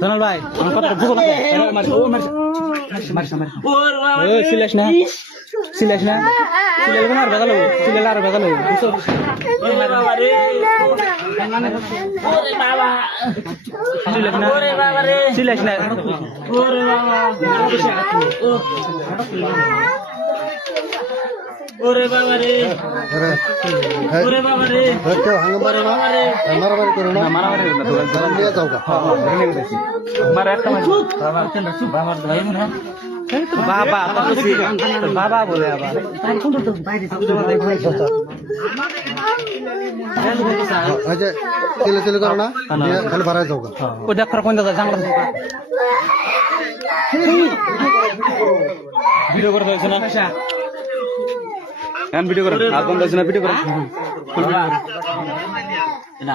zonal ভাই আমার কথা ভুগো না সিলেস না সিলেল আর বেগালো সিলেল আর বেগালো সিলেস না ওরে বাবা রে ওরে বাবা রে কেউ হাঙ্গা মারে না মারামারি করে না মারামারি করে না ধরে নিয়ে যাও গা মারা একটা বাবা কেন সুপ আমার ভাই মনে হয় এই তো বাবা তো বাবা বলে আবার তার কোন তো বাইরে যাও দেখো আচ্ছা চলে চলে করো না খালি বাড়ায় যাও গা ও দেখ কোন দাদা জাংলা ভিডিও করতে হইছে না এখন ভিডিও করেন আর বন্ধ আছে না ভিডিও করেন না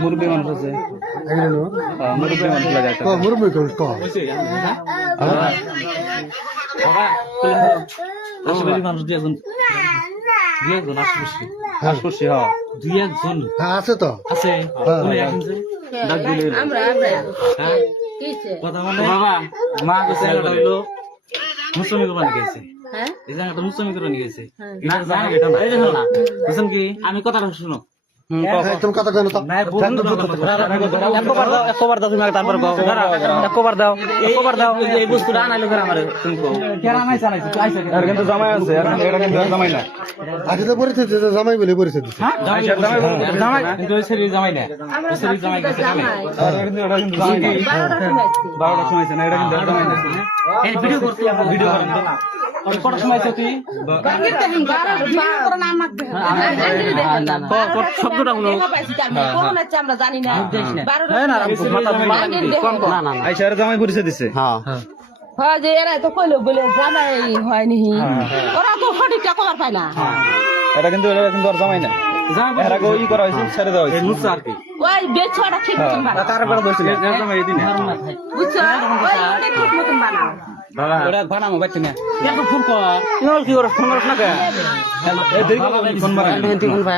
মুরব্বি মানুষ আছে মুরব্বি মানুষ লাগে তো মুরব্বি কোন কো আসলে মানুষ দুইজন আসছে হ্যাঁ দুই একজন হ্যাঁ আছে তো আছে ডাক দিলে আমরা হ্যাঁ কিছে কথা বলে বাবা মা কাছে হলো মুসলমান কোরবানি গেছে হ্যাঁ এই জায়গাটা মুসলমান কোরবানি গেছে না জানা এটা না এই দেখো না বুঝছেন কি আমি কথাটা শুনো তুমি কথা কইনো তো একবার দাও তুমি তারপর কও একবার দাও এই বস্তুটা আনাইলো করে আমারে তুমি কও কেরা নাই চালাইছে তুই আইছা আর কিন্তু জামাই আছে আর এটা কিন্তু জামাই না আগে তো পরিস্থিতি জামাই বলে পরিস্থিতি হ্যাঁ জামাই কিন্তু ওই শরীর জামাই না ওই শরীর জামাই গেছে জামাই আর কিন্তু এটা কিন্তু জামাই না 12টা সময় আছে না এটা কিন্তু জামাই না এই ভিডিও করতে ভিডিও করেন তো কত সময় আছে তুই শব্দটা শুনো আমরা জানি না আইসার জামাই পরিচয় দিছে হ্যাঁ যে এরা তো কইলো বলে জামাই হয়নি ওরা তো সঠিকটা কবার পায় না এটা কিন্তু আর জামাই না এরা কই করা হইছে ছেড়ে দেওয়া হইছে মুসা আর কি ওই বেছড়া ঠিক মতন বানাও তারপরে দইছিল জামাই এদিন বুঝছো ওই ঠিক মতন বানাও বাবা ওরা বানামো বাইতে না কেন ফোন কর কি হল কি ওরা ফোন করছ না কে এই দেরি ফোন মারা ফোন ভাই